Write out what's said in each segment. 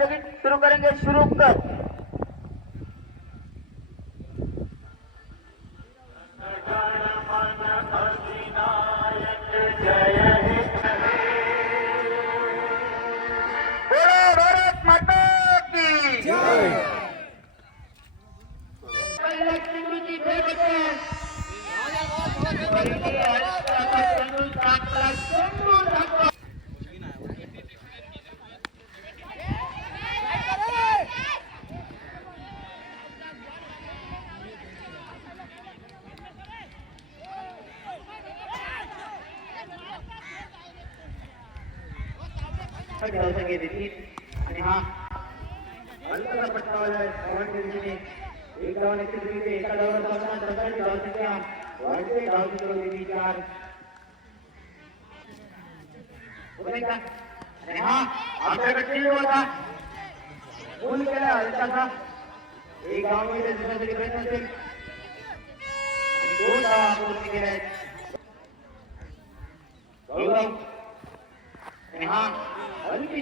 Second शुरू करेंगे शुरू कर। बोलो भारत माता की पहिला चेंडूची भेट आहे. पहिली हर्षाचा चेंडू टाकला, चेंडू टाकला. धाव संख्या देतील आणि हा हलकासा पटकावला आहे धावांच्या दिशेने एक धावाने ते एका धावाला धावताना संघाची धावसंख्या वाढते धावची होती चार पुन्हा एकदा. आणि हा आपल्याकडे चेंडू होता पूल केला हलकासा एक धाव मिळते दुसऱ्यासाठी प्रयत्न असेल आणि दोन धावा पूर्ण केल्या गौरव हा हलकी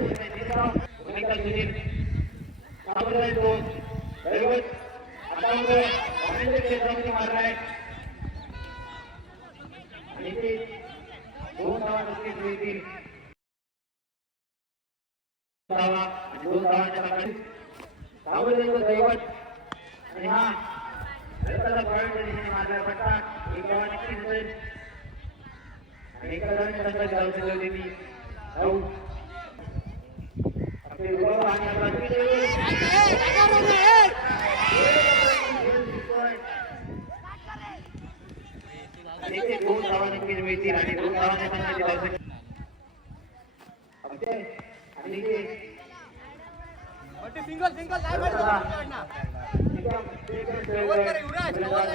होते, दीड धाव. पुन्हा एकदा सुनील. सावध आहे तो. दैवत. आता उभं आहे. बाहेरच्या क्षेत्रामध्ये आणि ते दोन धावा नक्कीच मिळतील. दोन धावांच्या तो दैवत. आणि हा हलकासा बाहेरच्या दिशेने मारलाय फटका. एक धावा नक्कीच मिळेल. आणि एका धावाने संघाची धावसंख्या होती ती नऊ. आपले आणि आपला विजय. आणि ते दोन नक्कीच आणि दोन धावांच्या संघाची धावसंख्या. सिंगल सिंगल युवराज, धावेने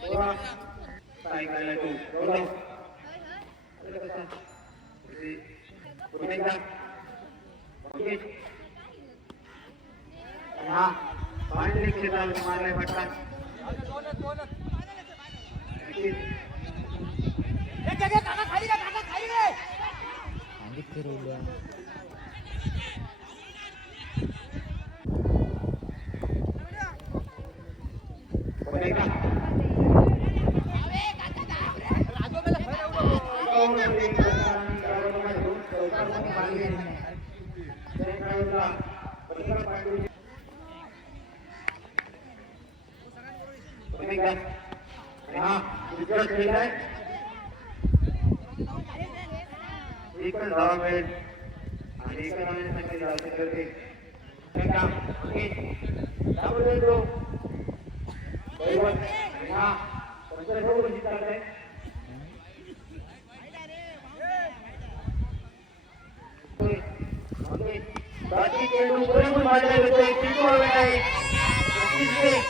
एका हा एक. हा हा क्षेत्रामध्ये मारलाय फटका नक्कीच. खाली रे काका खाली रे पुन्हा एकदा. आजोबाला फळ उडव. चौकामध्ये आणि चौकामध्ये दोन चौकामध्ये मारले. त्या खेळाडूला पंधरा पांडू. पुन्हा एकदा. आणि हा उजव्या खेळलाय एकच धावा मिळेल आणि एका धावाने संघाची धावसंख्या होते. पुन्हा एकदा. मंगेश. धावतोय तो. दैवत. आणि हा पंधरा धावा कशी चालत आहे बाकी चेंडू पुरेपूर मारले होते चेंडू हवे नाही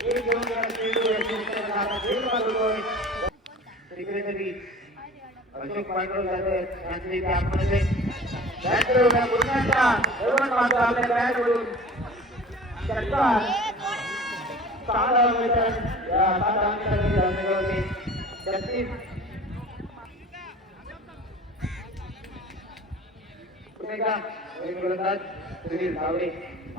गौरव अशोक पांडव जाते यांचे आतमध्ये बॅट फिरवण्या पूर्णांचा धरून मात्र आपल्या बॅटवरून षटकार सहा धावा मिळतात या सहा धावांसाठी धावसंख्या होती छत्तीस एकमेका गोलंदाज Sunil Tawde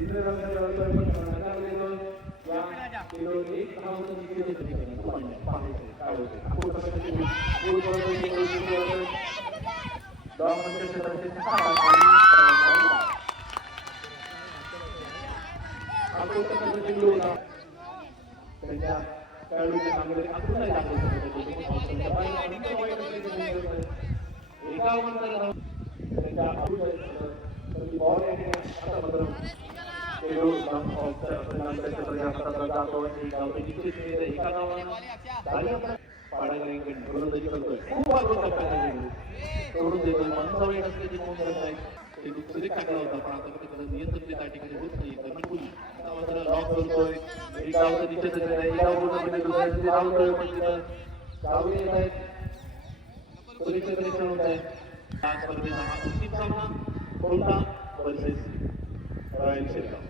Yang kilo ini aku tersebut चेंडू सोडून देतो मंचावर येत असल्याची नोंद करत आहे चेंडू सुरेख टाकला होता पण आता कधी नियंत्रण त्या ठिकाणी होत नाही अनुकूल आता मात्र लॉक करतोय एक गावचं निश्चित आहे एका ओव्हरमध्ये दुसऱ्या धावतोय पण तिथं गावी येत आहेत पोलीस परीक्षण होत आहे या स्पर्धेचा हा अंतिम सामना कोलता वर्सेस रॉयल शेरगाव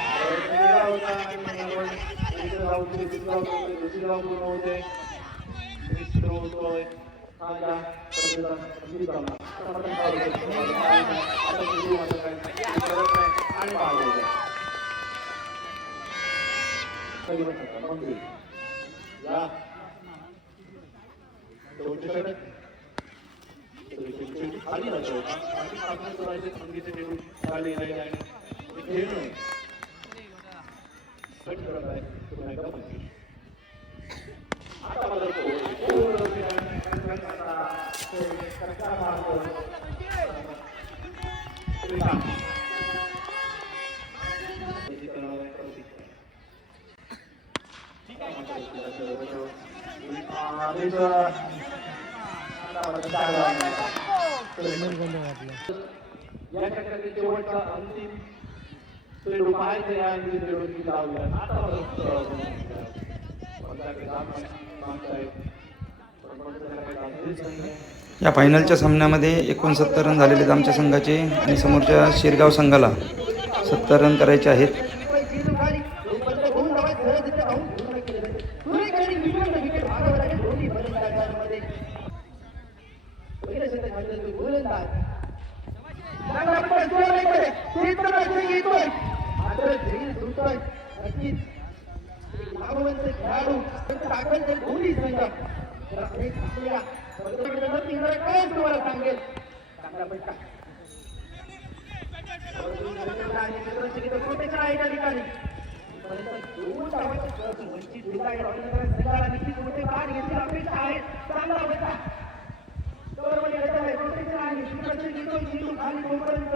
खाली राहतो खाली नाही आणि खेळणं या शेवटचा अंतिम पाहायचे आणि आता या फायनलच्या सामन्यामध्ये एकोणसत्तर रन झालेले आहेत आमच्या संघाचे आणि समोरच्या शिरगाव संघाला सत्तर रन करायचे आहेत. शिक्षित स्वतःच्या आहेत अधिकारी? दोन आवश्यक गोष्टी सरकार निश्चित मोठे भाग घेतील अपेक्षा आहे चांगला होता तर म्हणजे आहे स्वतःच्या आहे शिक्षण आणि तोपर्यंत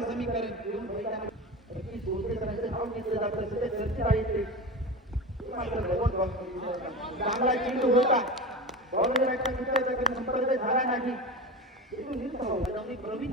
समीकरण चर्चा ते ते दिसत होता. संपर्क झाला नीट धावला. प्रवीण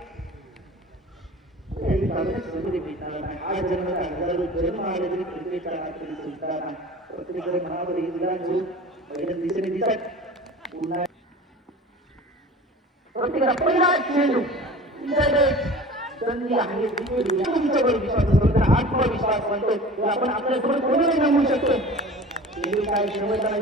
आज जन्मता हजारो जन्म आले तरी क्रिकेटच्या सुटणार नाही प्रत्येक जण मनावर पहिल्या दिशेने दिसत पुन्हा प्रत्येकाला पहिला चेंडू संधी आहे तुमच्यावर विश्वास असतो तर आत्मविश्वास म्हणतो आपण आपल्यासोबत कोणाला जमवू शकतो चेंडू काय शेवटचा नाही.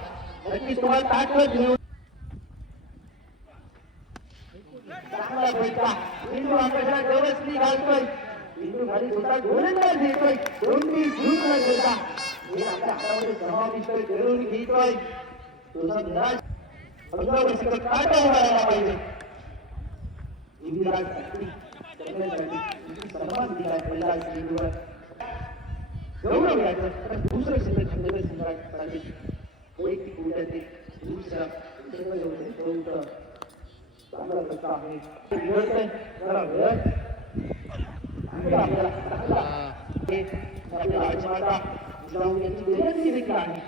नक्कीच तुम्हाला ताकद घेऊन चांगला फटका बिंदू आकाशाला गवसणी घालतोय. बिंदू खाली सुद्धा गोलंदाज घेतोय कोणती झूक न घेता हे आपल्या हातामध्ये समाविष्ट करून घेतोय. तुझा निराश पंधरा काटा उभारायला पाहिजे. युवराज करण्यासाठी सन्मान दिलाय पहिला बिंदूवर गौरव याचं दुसरं क्षेत्र छत्रपती सम्राटसाठी वैयक्तिक ऊर्जाचे दुसरा गौरव चांगला फटका आहे निवडतोय जरा वेळ चांगला आपल्याला चांगला हे आपल्या राजमाता जिजाऊ यांची विनंती देखील आहे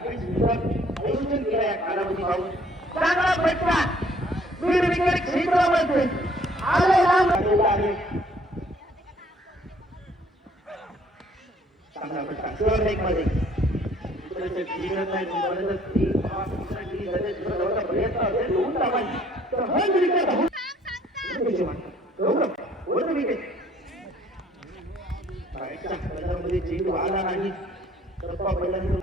आयोजन केलं या कालावधी पाहून चांगला फटका वीर विकेट क्षेत्रामध्ये आलेला आलेला आहे चांगला फटका शोर लेग मध्ये त्याच्या जीवनात मदती पाहण्यासाठी गणेश भगवान प्रयत्न असेल होऊन लावायची सहजरित्या धावून बरोबर जीव आला नाही. गप्पा पहिल्यांदा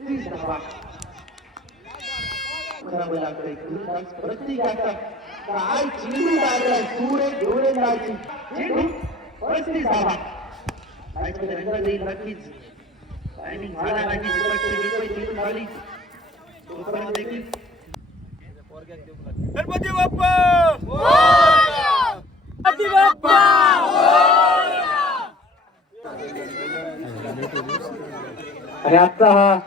धावा करावं लागतंय गोलंदाज काय चेंडू लागलाय पुढे गोलंदाजी चेंडू पस्तीस धावा मॅचमध्ये रंगत येईल नक्कीच टायमिंग झाला नाही क्षेत्ररक्षण घेतोय चेंडू खाली तोपर्यंत देखील गणपती बाप्पा गणपती बाप्पा आणि आजचा हा.